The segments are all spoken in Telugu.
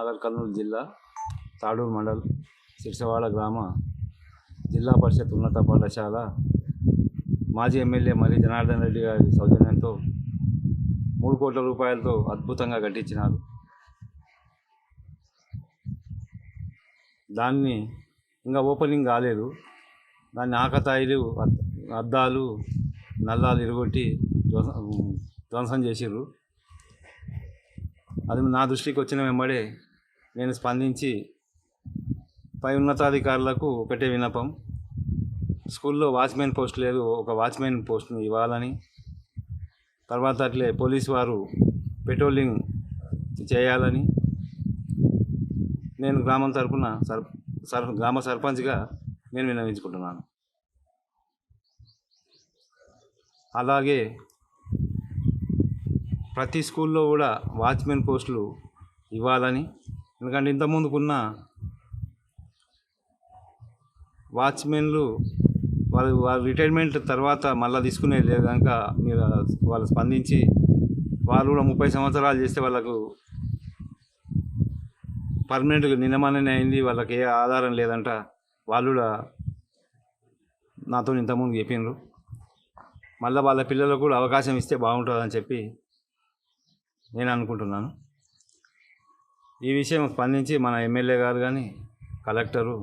నాగర్ కర్నూలు జిల్లా తాడూరు మండల్ సిర్సవాడ గ్రామ జిల్లా పరిషత్ ఉన్నత పాఠశాల మాజీ ఎమ్మెల్యే మరి జనార్దన్ రెడ్డి గారి సౌజన్యంతో 3 కోట్ల రూపాయలతో అద్భుతంగా కట్టించినారు. దాన్ని ఇంకా ఓపెనింగ్ కాలేదు. దాన్ని ఆకతాయిలు అద్దాలు నల్లాలు ఇరగొట్టి ధ్వంసం చేసిర్రు. అది నా దృష్టికి వచ్చిన వెంబడే నేను స్పందించి పై ఉన్నతాధికారులకు ఒకటే విన్నపం, స్కూల్లో వాచ్మెన్ పోస్ట్ లేదు, ఒక వాచ్మెన్ పోస్ట్ని ఇవ్వాలని, తర్వాత అట్లే పోలీసు వారు పెట్రోలింగ్ చేయాలని నేను గ్రామం తరపున గ్రామ సర్పంచ్గా నేను విన్నవించుకుంటున్నాను. అలాగే ప్రతి స్కూల్లో కూడా వాచ్మెన్ పోస్టులు ఇవ్వాలని, ఎందుకంటే ఇంతకుముందుకున్న వాచ్మెన్లు వాళ్ళ రిటైర్మెంట్ తర్వాత మళ్ళీ తీసుకునేది లేదు కనుక మీరు వాళ్ళు స్పందించి వాళ్ళు కూడా 30 సంవత్సరాలు చేస్తే వాళ్ళకు పర్మనెంట్గా నియమనం అయింది, వాళ్ళకి ఏ ఆధారం లేదంట. వాళ్ళు కూడా నాతో ఇంతకుముందు చెప్పినారు. మళ్ళీ వాళ్ళ పిల్లలకు కూడా అవకాశం ఇస్తే బాగుంటుందని చెప్పి నేను అనుకుంటున్నాను. ఈ విషయం స్పందించి మన ఎమ్మెల్యే గారు కానీ కలెక్టరు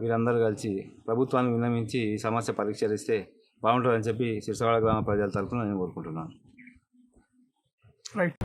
వీరందరూ కలిసి ప్రభుత్వాన్ని విన్నవించి ఈ సమస్య పరిష్కరిస్తే బాగుంటుందని చెప్పి సిర్సవాడ గ్రామ ప్రజల తరఫున నేను కోరుకుంటున్నాను. రైట్.